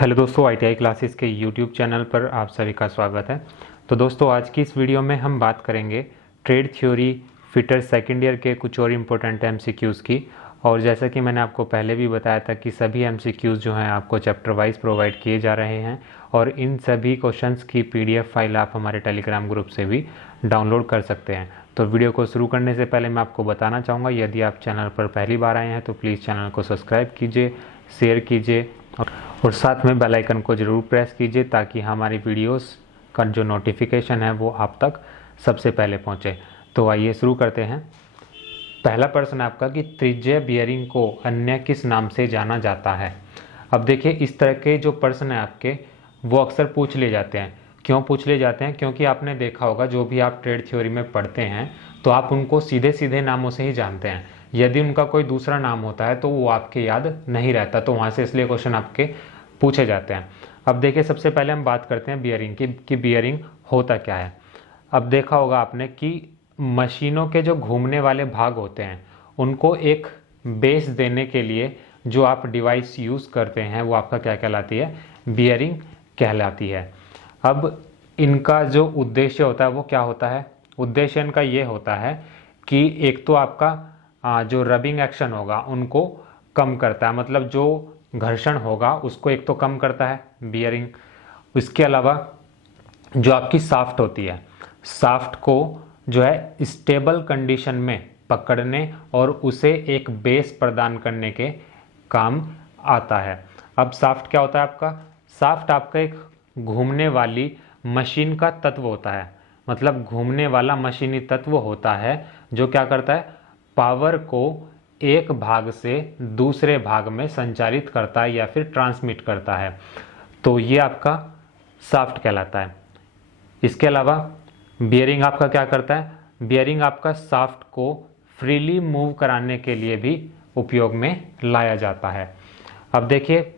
Hello दोस्तों, ITI classes के YouTube channel पर आप सभी का स्वागत है। तो दोस्तों, आज की इस वीडियो में हम बात करेंगे trade theory fitter second year के कुछ और इम्पोर्टेंट MCQs की। और जैसा कि मैंने आपको पहले भी बताया था कि सभी MCQs जो हैं आपको चैप्टर वाइज प्रोवाइड किए जा रहे हैं और इन सभी क्वेश्चंस की PDF फाइल आप हमारे टेलीग्राम ग्रुप से भी डाउनलोड कर सकते हैं। तो वीडियो को शुरू करने से पहले मैं आपको बताना चाहूँगा, यदि आप चैनल पर पहली बार आए हैं तो प्लीज़ चैनल को सब्सक्राइब कीजिए, शेयर कीजिए और साथ में बेल आइकन को ज़रूर प्रेस कीजिए ताकि हमारी वीडियोस का जो नोटिफिकेशन है वो आप तक सबसे पहले पहुंचे। तो आइए शुरू करते हैं। पहला प्रश्न है आपका कि त्रिज्य बियरिंग को अन्य किस नाम से जाना जाता है। अब देखिए, इस तरह के जो प्रश्न है आपके वो अक्सर पूछ ले जाते हैं। क्यों पूछ ले जाते हैं? क्योंकि आपने देखा होगा जो भी आप ट्रेड थ्योरी में पढ़ते हैं तो आप उनको सीधे सीधे नामों से ही जानते हैं। यदि उनका कोई दूसरा नाम होता है तो वो आपके याद नहीं रहता, तो वहाँ से इसलिए क्वेश्चन आपके पूछे जाते हैं। अब देखिए, सबसे पहले हम बात करते हैं बियरिंग की कि बियरिंग होता क्या है। अब देखा होगा आपने कि मशीनों के जो घूमने वाले भाग होते हैं उनको एक बेस देने के लिए जो आप डिवाइस यूज़ करते हैं वो आपका क्या कहलाती है? बियरिंग कहलाती है। अब इनका जो उद्देश्य होता है वो क्या होता है? उद्देश्य इनका ये होता है कि एक तो आपका जो रबिंग एक्शन होगा उनको कम करता है, मतलब जो घर्षण होगा उसको एक तो कम करता है बियरिंग। इसके अलावा जो आपकी साफ्ट होती है, साफ्ट को जो है स्टेबल कंडीशन में पकड़ने और उसे एक बेस प्रदान करने के काम आता है। अब साफ्ट क्या होता है आपका? साफ्ट आपका एक घूमने वाली मशीन का तत्व होता है, मतलब घूमने वाला मशीनी तत्व होता है जो क्या करता है? पावर को एक भाग से दूसरे भाग में संचारित करता है या फिर ट्रांसमिट करता है। तो ये आपका साफ्ट कहलाता है। इसके अलावा बियरिंग आपका क्या करता है? बियरिंग आपका साफ्ट को फ्रीली मूव कराने के लिए भी उपयोग में लाया जाता है। अब देखिए,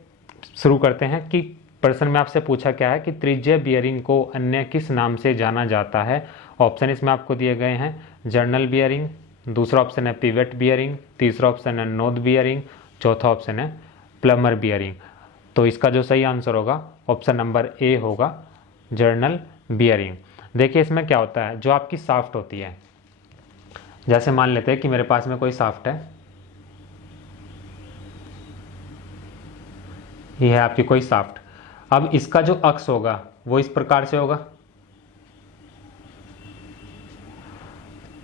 शुरू करते हैं कि प्रश्न में आपसे पूछा क्या है कि त्रिज्य बियरिंग को अन्य किस नाम से जाना जाता है। ऑप्शन इसमें आपको दिए गए हैं: जर्नल बियरिंग, दूसरा ऑप्शन है पिवेट बियरिंग, तीसरा ऑप्शन है नोद बियरिंग, चौथा ऑप्शन है प्लमर बियरिंग। तो इसका जो सही आंसर होगा ऑप्शन नंबर ए होगा, जर्नल बियरिंग। देखिए, इसमें क्या होता है, जो आपकी साफ्ट होती है, जैसे मान लेते हैं कि मेरे पास में कोई साफ्ट है, ये है आपकी कोई साफ्ट। अब इसका जो अक्स होगा वो इस प्रकार से होगा।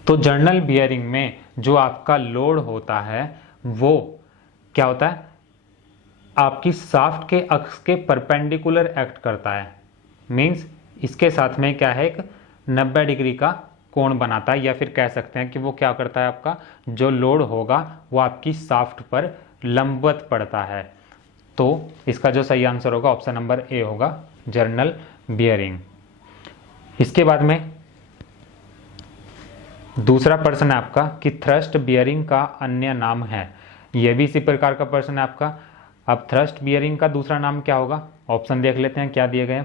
तो जर्नल बियरिंग में जो आपका लोड होता है वो क्या होता है? आपकी साफ्ट के अक्स के परपेंडिकुलर एक्ट करता है। मींस इसके साथ में क्या है? एक 90 डिग्री का कोण बनाता है, या फिर कह सकते हैं कि वो क्या करता है, आपका जो लोड होगा वो आपकी साफ्ट पर लंबवत पड़ता है। तो इसका जो सही आंसर होगा ऑप्शन नंबर ए होगा, जर्नल बियरिंग। इसके बाद में दूसरा प्रश्न है आपका कि थ्रस्ट बियरिंग का अन्य नाम है। यह भी इसी प्रकार का प्रश्न है आपका। अब थ्रस्ट बियरिंग का दूसरा नाम क्या होगा? ऑप्शन देख लेते हैं क्या दिए गए हैं।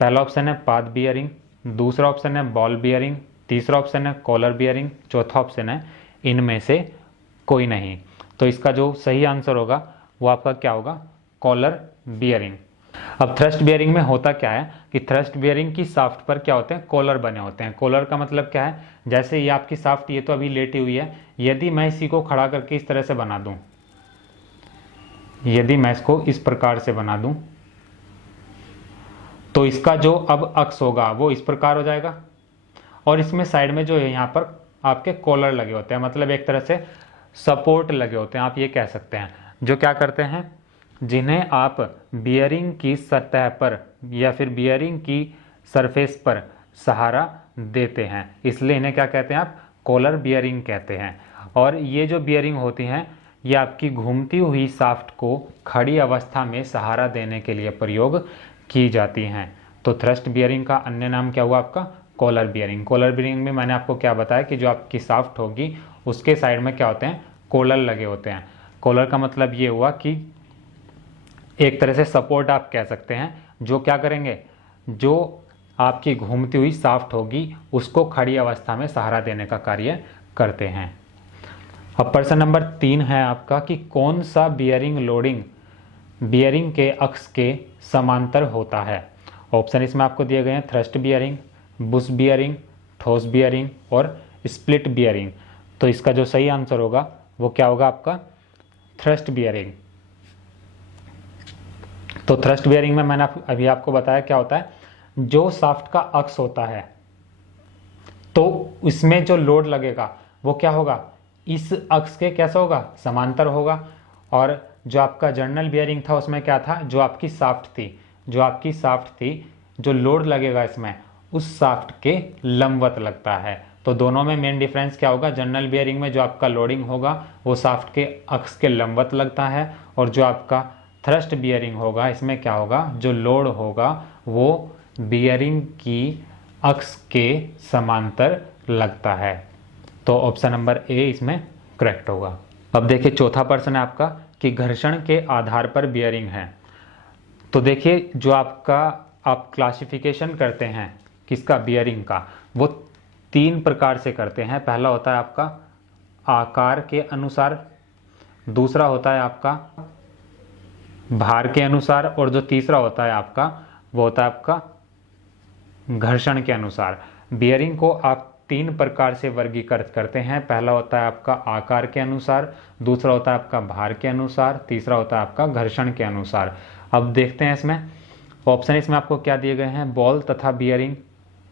पहला ऑप्शन है पाद बियरिंग, दूसरा ऑप्शन है बॉल बियरिंग, तीसरा ऑप्शन है कॉलर बियरिंग, चौथा ऑप्शन है इनमें से कोई नहीं। तो इसका जो सही आंसर होगा वो आपका क्या होगा? Collar bearing. अब थ्रस्ट बियरिंग में होता क्या है कि थ्रस्ट बियरिंग की साफ्ट पर क्या होते हैं? कॉलर बने होते हैं। कॉलर का मतलब क्या है? जैसे ये आपकी साफ्ट ये तो अभी लेटी हुई है, यदि मैं इसी को खड़ा करके इस तरह से बना दूं, यदि मैं इसको इस प्रकार से बना दूं तो इसका जो अब अक्स होगा वो इस प्रकार हो जाएगा और इसमें साइड में जो है यहाँ पर आपके कॉलर लगे होते हैं, मतलब एक तरह से सपोर्ट लगे होते हैं, आप ये कह सकते हैं, जो क्या करते हैं, जिन्हें आप बियरिंग की सतह पर या फिर बियरिंग की सरफेस पर सहारा देते हैं, इसलिए इन्हें क्या कहते हैं? आप कॉलर बियरिंग कहते हैं। और ये जो बियरिंग होती हैं ये आपकी घूमती हुई साफ्ट को खड़ी अवस्था में सहारा देने के लिए प्रयोग की जाती हैं। तो थ्रस्ट बियरिंग का अन्य नाम क्या हुआ आपका? Collar bearing. कॉलर बियरिंग में मैंने आपको क्या बताया कि जो आपकी साफ्ट होगी उसके साइड में क्या होते हैं? कॉलर लगे होते हैं। कॉलर का मतलब ये हुआ कि एक तरह से सपोर्ट आप कह सकते हैं, जो क्या करेंगे, जो आपकी घूमती हुई साफ्ट होगी उसको खड़ी अवस्था में सहारा देने का कार्य करते हैं। अब प्रश्न नंबर 3 है आपका कि कौन सा बियरिंग लोडिंग बियरिंग के अक्ष के समांतर होता है। ऑप्शन इसमें आपको दिए गए हैं थ्रस्ट बियरिंग, बुश बियरिंग, ठोस बियरिंग और स्प्लिट बियरिंग। तो इसका जो सही आंसर होगा वो क्या होगा आपका थ्रस्ट बियरिंग। तो थ्रस्ट बियरिंग में मैंने अभी आपको बताया क्या होता है, जो शाफ्ट का अक्ष होता है तो इसमें जो लोड लगेगा वो क्या होगा, इस अक्ष के कैसा होगा, समांतर होगा। और जो आपका जर्नल बियरिंग था उसमें क्या था, जो आपकी शाफ्ट थी, जो लोड लगेगा इसमें उस शाफ्ट के लंबवत लगता है। तो दोनों में मेन डिफरेंस क्या होगा, जर्नल बियरिंग में जो आपका लोडिंग होगा वो शाफ्ट के अक्ष के लंबवत लगता है, और जो आपका थ्रस्ट बियरिंग होगा इसमें क्या होगा, जो लोड होगा वो बियरिंग की अक्ष के समांतर लगता है। तो ऑप्शन नंबर ए इसमें करेक्ट होगा। अब देखिए चौथा प्रश्न है आपका कि घर्षण के आधार पर बियरिंग है। तो देखिए जो आपका आप क्लासिफिकेशन करते हैं किसका, बियरिंग का, वो 3 प्रकार से करते हैं। पहला होता है आपका आकार के अनुसार, दूसरा होता है आपका भार के अनुसार, और जो तीसरा होता है आपका वो होता है आपका घर्षण के अनुसार। बियरिंग को आप 3 प्रकार से वर्गीकृत करते हैं। पहला होता है आपका आकार के अनुसार, दूसरा होता है आपका भार के अनुसार, तीसरा होता है आपका घर्षण के अनुसार। अब देखते हैं इसमें ऑप्शन इसमें आपको क्या दिए गए हैं,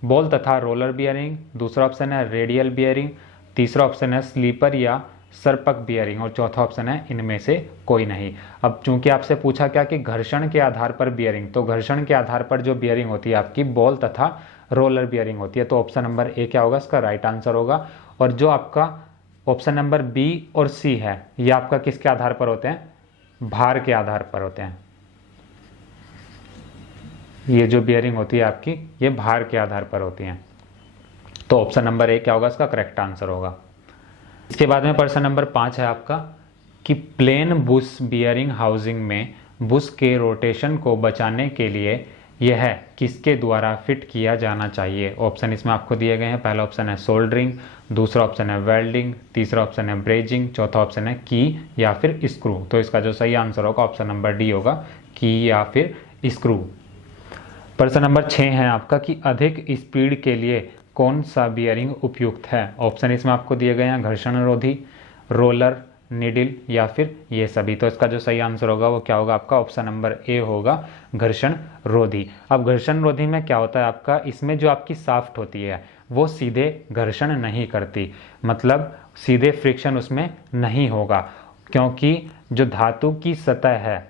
बॉल तथा रोलर बियरिंग, दूसरा ऑप्शन है रेडियल बियरिंग, तीसरा ऑप्शन है स्लीपर या सर्पक बियरिंग, और चौथा ऑप्शन है इनमें से कोई नहीं। अब चूंकि आपसे पूछा क्या कि घर्षण के आधार पर बियरिंग, तो घर्षण के आधार पर जो बियरिंग होती है आपकी बॉल तथा रोलर बियरिंग होती है। तो ऑप्शन नंबर ए क्या होगा, इसका राइट आंसर होगा। और जो आपका ऑप्शन नंबर बी और सी है ये आपका किसके आधार पर होते हैं, भार के आधार पर होते हैं। ये जो बियरिंग होती है आपकी ये भार के आधार पर होती हैं। तो ऑप्शन नंबर ए क्या होगा, इसका करेक्ट आंसर होगा। इसके बाद में प्रश्न नंबर 5 है आपका कि प्लेन बुश बियरिंग हाउसिंग में बुश के रोटेशन को बचाने के लिए यह किसके द्वारा फिट किया जाना चाहिए। ऑप्शन इसमें आपको दिए गए हैं। पहला ऑप्शन है सोल्डरिंग, दूसरा ऑप्शन है वेल्डिंग, तीसरा ऑप्शन है ब्रेजिंग, चौथा ऑप्शन है की या फिर स्क्रू। तो इसका जो सही आंसर होगा ऑप्शन नंबर डी होगा, की या फिर स्क्रू। प्रश्न नंबर 6 है आपका कि अधिक स्पीड के लिए कौन सा बियरिंग उपयुक्त है। ऑप्शन इसमें आपको दिए गए हैं घर्षण रोधी, रोलर, निडिल या फिर ये सभी। तो इसका जो सही आंसर होगा वो क्या होगा आपका, ऑप्शन नंबर ए होगा घर्षण रोधी। अब घर्षण रोधी में क्या होता है आपका, इसमें जो आपकी शाफ्ट होती है वो सीधे घर्षण नहीं करती, मतलब सीधे फ्रिक्शन उसमें नहीं होगा, क्योंकि जो धातु की सतह है,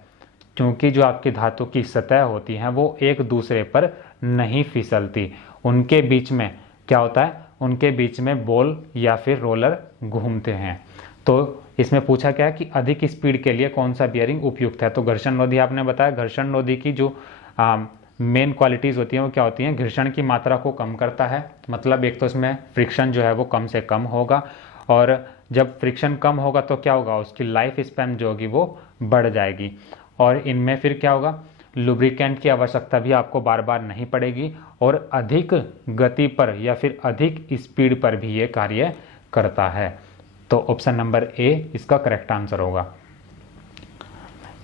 क्योंकि जो आपकी धातु की सतह होती है वो एक दूसरे पर नहीं फिसलती, उनके बीच में क्या होता है, उनके बीच में बॉल या फिर रोलर घूमते हैं। तो इसमें पूछा क्या है कि अधिक स्पीड के लिए कौन सा बियरिंग उपयुक्त है। तो घर्षण रोधी आपने बताया, घर्षण रोधी की जो मेन क्वालिटीज़ होती हैं वो क्या होती हैं, घर्षण की मात्रा को कम करता है, मतलब एक तो इसमें फ्रिक्शन जो है वो कम से कम होगा, और जब फ्रिक्शन कम होगा तो क्या होगा, उसकी लाइफ स्पैन जो होगी वो बढ़ जाएगी, और इनमें फिर क्या होगा, लुब्रिकेंट की आवश्यकता भी आपको बार बार नहीं पड़ेगी, और अधिक गति पर या फिर अधिक स्पीड पर भी ये कार्य करता है। तो ऑप्शन नंबर ए इसका करेक्ट आंसर होगा।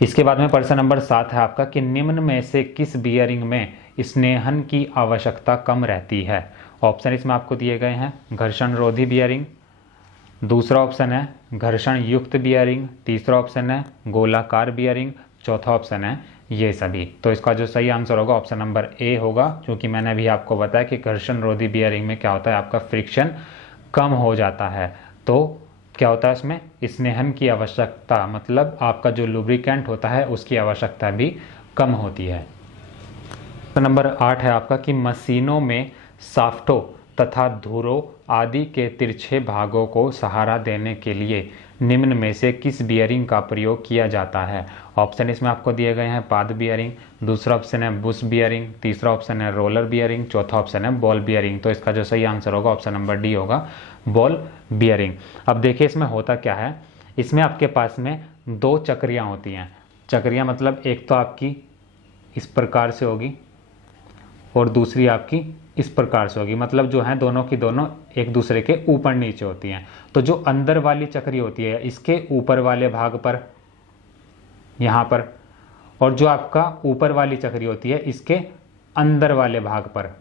इसके बाद में प्रश्न नंबर 7 है आपका कि निम्न में से किस बियरिंग में स्नेहन की आवश्यकता कम रहती है। ऑप्शन इसमें आपको दिए गए हैं घर्षण रोधी बियरिंग, दूसरा ऑप्शन है घर्षण युक्त बियरिंग, तीसरा ऑप्शन है गोलाकार बियरिंग, चौथा ऑप्शन है ये सभी। तो इसका जो सही आंसर होगा ऑप्शन नंबर ए होगा, क्योंकि मैंने अभी आपको बताया कि घर्षण रोधी बियरिंग में क्या होता है, आपका फ्रिक्शन कम हो जाता है, तो क्या होता है इसमें स्नेहन की आवश्यकता, मतलब आपका जो लुब्रिकेंट होता है उसकी आवश्यकता भी कम होती है। तो नंबर 8 है आपका कि मशीनों में शाफ्टों तथा धुरों आदि के तिरछे भागों को सहारा देने के लिए निम्न में से किस बियरिंग का प्रयोग किया जाता है। ऑप्शन इसमें आपको दिए गए हैं पाद बियरिंग, दूसरा ऑप्शन है बुश बियरिंग, तीसरा ऑप्शन है रोलर बियरिंग, चौथा ऑप्शन है बॉल बियरिंग। तो इसका जो सही आंसर होगा ऑप्शन नंबर डी होगा बॉल बियरिंग। अब देखिए इसमें होता क्या है, इसमें आपके पास में 2 चक्रियाँ होती हैं। चक्रियाँ मतलब एक तो आपकी इस प्रकार से होगी और दूसरी आपकी इस प्रकार से होगी, मतलब जो है दोनों की दोनों एक दूसरे के ऊपर नीचे होती हैं। तो जो अंदर वाली चक्री होती है इसके ऊपर वाले भाग पर यहाँ पर, और जो आपका ऊपर वाली चक्री होती है इसके अंदर वाले भाग पर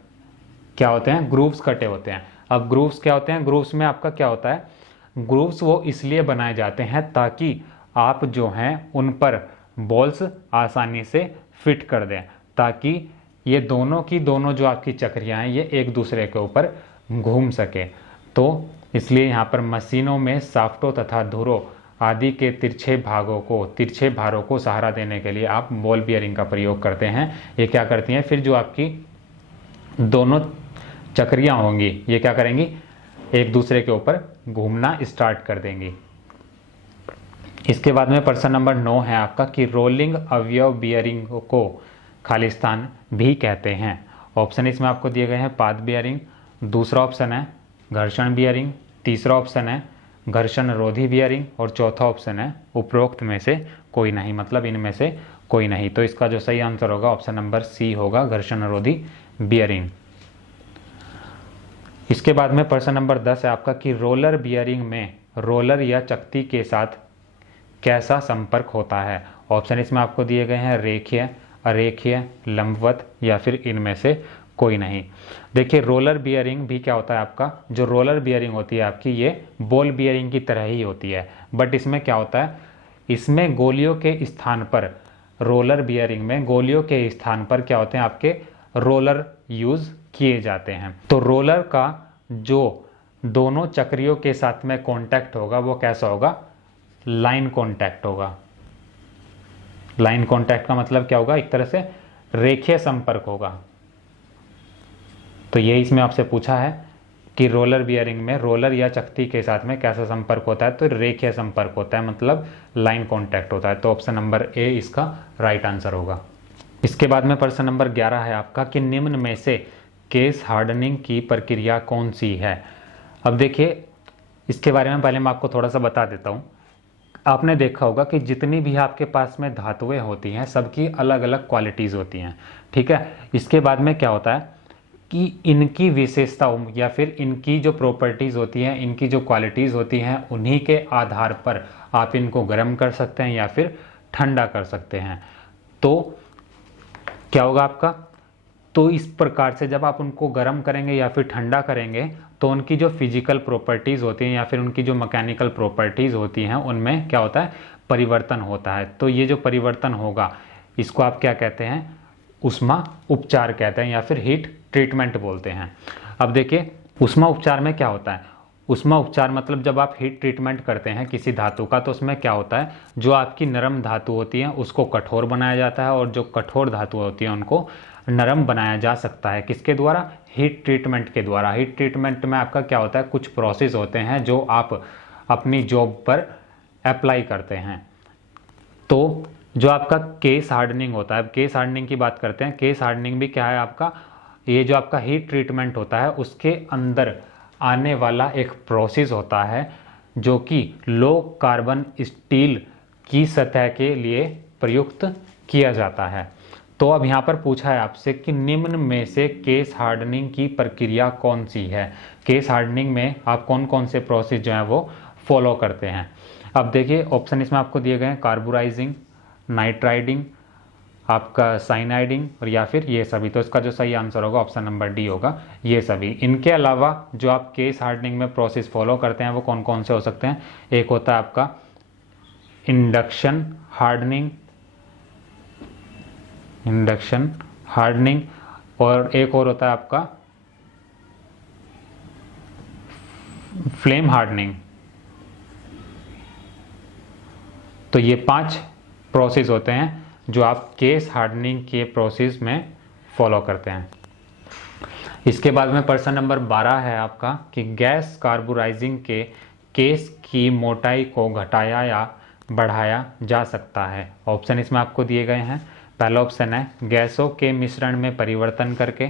क्या होते हैं, ग्रूव्स कटे होते हैं। अब ग्रूव्स क्या होते हैं, ग्रूव्स में आपका क्या होता है, ग्रूव्स वो इसलिए बनाए जाते हैं ताकि आप जो हैं उन पर बॉल्स आसानी से फिट कर दें, ताकि ये दोनों की दोनों जो आपकी चक्रियाँ हैं ये एक दूसरे के ऊपर घूम सके। तो इसलिए यहाँ पर मशीनों में साफ्टों तथा धुरों आदि के तिरछे भारों को सहारा देने के लिए आप बॉल बियरिंग का प्रयोग करते हैं। ये क्या करती हैं, फिर जो आपकी दोनों चक्रियाँ होंगी ये क्या करेंगी, एक दूसरे के ऊपर घूमना स्टार्ट कर देंगी। इसके बाद में प्रश्न नंबर 9 है आपका कि रोलिंग अवयव बियरिंग को खालिस्तान भी कहते हैं। ऑप्शन इसमें आपको दिए गए हैं पाद बियरिंग, दूसरा ऑप्शन है घर्षण बियरिंग, तीसरा ऑप्शन है घर्षण रोधी बियरिंग और चौथा ऑप्शन है उपरोक्त में से कोई नहीं, मतलब इनमें से कोई नहीं। तो इसका जो सही आंसर होगा ऑप्शन नंबर सी होगा, घर्षण रोधी बियरिंग। इसके बाद में प्रश्न नंबर 10 है आपका कि रोलर बियरिंग में रोलर या चकती के साथ कैसा संपर्क होता है। ऑप्शन इसमें आपको दिए गए हैं रेखीय, अरेखीय, लंबवत या फिर इनमें से कोई नहीं। देखिए रोलर बियरिंग भी क्या होता है आपका, जो रोलर बियरिंग होती है आपकी ये बॉल बियरिंग की तरह ही होती है, बट इसमें क्या होता है, इसमें गोलियों के स्थान पर, रोलर बियरिंग में गोलियों के स्थान पर क्या होते हैं आपके रोलर यूज किए जाते हैं। तो रोलर का जो दोनों चक्रियों के साथ में कांटेक्ट होगा वो कैसा होगा, लाइन कांटेक्ट होगा। लाइन कांटेक्ट का मतलब क्या होगा, एक तरह से रेखीय संपर्क होगा। तो ये इसमें आपसे पूछा है कि रोलर बियरिंग में रोलर या चकती के साथ में कैसा संपर्क होता है, तो रेखीय संपर्क होता है, मतलब लाइन कांटेक्ट होता है। तो ऑप्शन नंबर ए इसका राइट आंसर होगा। इसके बाद में प्रश्न नंबर 11 है आपका कि निम्न में से केस हार्डनिंग की प्रक्रिया कौन सी है। अब देखिए इसके बारे में पहले मैं आपको थोड़ा सा बता देता हूँ। आपने देखा होगा कि जितनी भी आपके पास में धातुएं होती हैं सबकी अलग अलग क्वालिटीज़ होती हैं, ठीक है। इसके बाद में क्या होता है कि इनकी विशेषताओं या फिर इनकी जो प्रॉपर्टीज़ होती हैं, इनकी जो क्वालिटीज़ होती हैं, उन्हीं के आधार पर आप इनको गर्म कर सकते हैं या फिर ठंडा कर सकते हैं। तो क्या होगा आपका, तो इस प्रकार से जब आप उनको गर्म करेंगे या फिर ठंडा करेंगे तो उनकी जो फिजिकल प्रॉपर्टीज़ होती हैं या फिर उनकी जो मैकेनिकल प्रॉपर्टीज़ होती हैं उनमें क्या होता है, परिवर्तन होता है। तो ये जो परिवर्तन होगा इसको आप क्या कहते हैं, ऊष्मा उपचार कहते हैं या फिर हीट ट्रीटमेंट बोलते हैं। अब देखिए ऊष्मा उपचार में क्या होता है, ऊष्मा उपचार मतलब जब आप हीट ट्रीटमेंट करते हैं किसी धातु का तो उसमें क्या होता है, जो आपकी नरम धातु होती है उसको कठोर बनाया जाता है और जो कठोर धातु होती है उनको नरम बनाया जा सकता है। किसके द्वारा, हीट ट्रीटमेंट के द्वारा। हीट ट्रीटमेंट में आपका क्या होता है, कुछ प्रोसेस होते हैं जो आप अपनी जॉब पर अप्लाई करते हैं। तो जो आपका केस हार्डनिंग होता है, अब केस हार्डनिंग की बात करते हैं। केस हार्डनिंग भी क्या है आपका, ये जो आपका हीट ट्रीटमेंट होता है उसके अंदर आने वाला एक प्रोसेस होता है जो कि लो कार्बन स्टील की सतह के लिए प्रयुक्त किया जाता है। तो अब यहाँ पर पूछा है आपसे कि निम्न में से केस हार्डनिंग की प्रक्रिया कौन सी है। केस हार्डनिंग में आप कौन कौन से प्रोसेस जो है वो फॉलो करते हैं। अब देखिए ऑप्शन इसमें आपको दिए गए हैं कार्बोराइजिंग, नाइट्राइडिंग, आपका साइनाइडिंग और या फिर ये सभी। तो इसका जो सही आंसर होगा ऑप्शन नंबर डी होगा, ये सभी। इनके अलावा जो आप केस हार्डनिंग में प्रोसेस फॉलो करते हैं वो कौन कौन से हो सकते हैं। एक होता है आपका इंडक्शन हार्डनिंग, और एक और होता है आपका फ्लेम हार्डनिंग। तो ये 5 प्रोसेस होते हैं जो आप केस हार्डनिंग के प्रोसेस में फॉलो करते हैं। इसके बाद में प्रश्न नंबर 12 है आपका कि गैस कार्बोराइजिंग के केस की मोटाई को घटाया या बढ़ाया जा सकता है। ऑप्शन इसमें आपको दिए गए हैं। पहला ऑप्शन है गैसों के मिश्रण में परिवर्तन करके,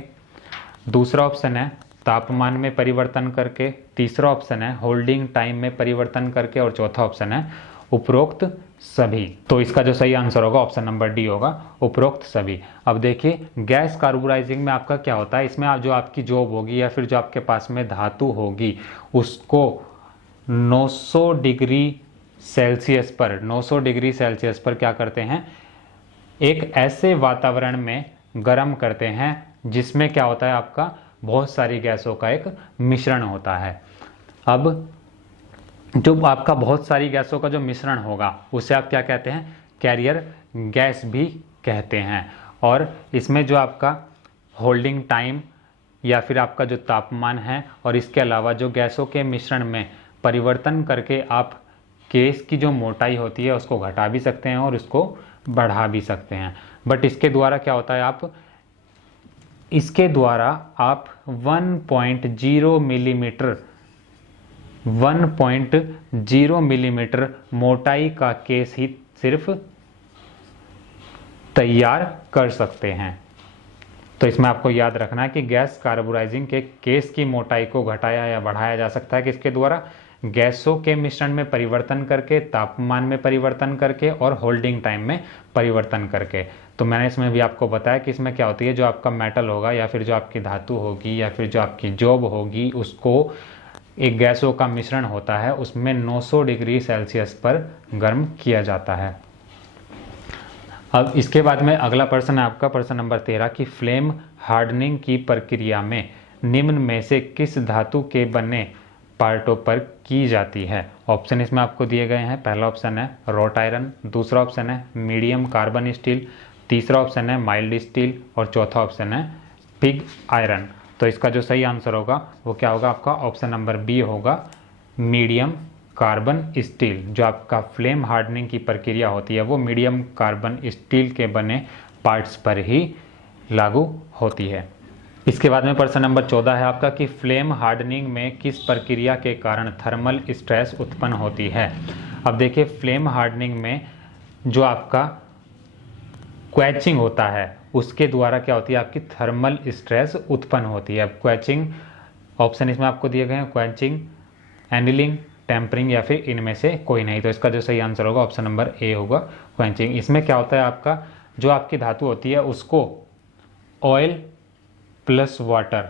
दूसरा ऑप्शन है तापमान में परिवर्तन करके, तीसरा ऑप्शन है होल्डिंग टाइम में परिवर्तन करके और चौथा ऑप्शन है उपरोक्त सभी। तो इसका जो सही आंसर होगा ऑप्शन नंबर डी होगा, उपरोक्त सभी। अब देखिए गैस कार्बोराइजिंग में आपका क्या होता है, इसमें आप जो आपकी जॉब होगी या फिर जो आपके पास में धातु होगी उसको 900 डिग्री सेल्सियस पर क्या करते हैं, एक ऐसे वातावरण में गर्म करते हैं जिसमें क्या होता है, आपका बहुत सारी गैसों का एक मिश्रण होता है। अब जो आपका बहुत सारी गैसों का जो मिश्रण होगा उसे आप क्या कहते हैं, कैरियर गैस भी कहते हैं। और इसमें जो आपका होल्डिंग टाइम या फिर आपका जो तापमान है और इसके अलावा जो गैसों के मिश्रण में परिवर्तन करके आप गैस की जो मोटाई होती है उसको घटा भी सकते हैं और उसको बढ़ा भी सकते हैं। बट इसके द्वारा क्या होता है, इसके द्वारा आप 1.0 मिलीमीटर मोटाई का केस ही सिर्फ तैयार कर सकते हैं। तो इसमें आपको याद रखना है कि गैस कार्बोराइजिंग के केस की मोटाई को घटाया या बढ़ाया जा सकता है किसके द्वारा, गैसों के मिश्रण में परिवर्तन करके, तापमान में परिवर्तन करके और होल्डिंग टाइम में परिवर्तन करके। तो मैंने इसमें भी आपको बताया कि इसमें क्या होती है, जो आपका मेटल होगा या फिर जो आपकी धातु होगी या फिर जो आपकी जॉब होगी उसको एक गैसों का मिश्रण होता है उसमें 900 डिग्री सेल्सियस पर गर्म किया जाता है। अब इसके बाद में अगला प्रश्न है आपका प्रश्न नंबर 13 की फ्लेम हार्डनिंग की प्रक्रिया में निम्न में से किस धातु के बने पार्टों पर की जाती है। ऑप्शन इसमें आपको दिए गए हैं। पहला ऑप्शन है रॉट आयरन, दूसरा ऑप्शन है मीडियम कार्बन स्टील, तीसरा ऑप्शन है माइल्ड स्टील और चौथा ऑप्शन है पिग आयरन। तो इसका जो सही आंसर होगा वो क्या होगा, आपका ऑप्शन नंबर बी होगा, मीडियम कार्बन स्टील। जो आपका फ्लेम हार्डनिंग की प्रक्रिया होती है वो मीडियम कार्बन स्टील के बने पार्ट्स पर ही लागू होती है। इसके बाद में प्रश्न नंबर 14 है आपका कि फ्लेम हार्डनिंग में किस प्रक्रिया के कारण थर्मल स्ट्रेस उत्पन्न होती है। अब देखिए फ्लेम हार्डनिंग में जो आपका क्वैचिंग होता है उसके द्वारा क्या होती है, आपकी थर्मल स्ट्रेस उत्पन्न होती है। अब क्वैचिंग ऑप्शन इसमें आपको दिए गए हैं, क्वैचिंग, एनिलिंग, टेम्परिंग या फिर इनमें से कोई नहीं। तो इसका जो सही आंसर होगा ऑप्शन नंबर ए होगा, क्वैचिंग। इसमें क्या होता है, आपका जो आपकी धातु होती है उसको ऑयल प्लस वाटर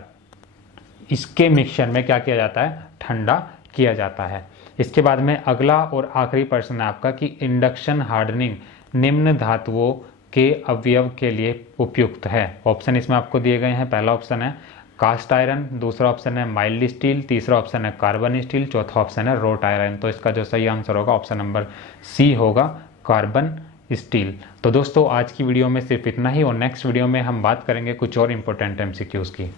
इसके मिक्सचर में क्या किया जाता है, ठंडा किया जाता है। इसके बाद में अगला और आखिरी प्रश्न है आपका कि इंडक्शन हार्डनिंग निम्न धातुओं के अवयव के लिए उपयुक्त है। ऑप्शन इसमें आपको दिए गए हैं। पहला ऑप्शन है कास्ट आयरन, दूसरा ऑप्शन है माइल्ड स्टील, तीसरा ऑप्शन है कार्बन स्टील, चौथा ऑप्शन है रोट आयरन। तो इसका जो सही आंसर होगा ऑप्शन नंबर सी होगा, कार्बन स्टील। तो दोस्तों आज की वीडियो में सिर्फ इतना ही और नेक्स्ट वीडियो में हम बात करेंगे कुछ और इंपॉर्टेंट एमसीक्यूज की।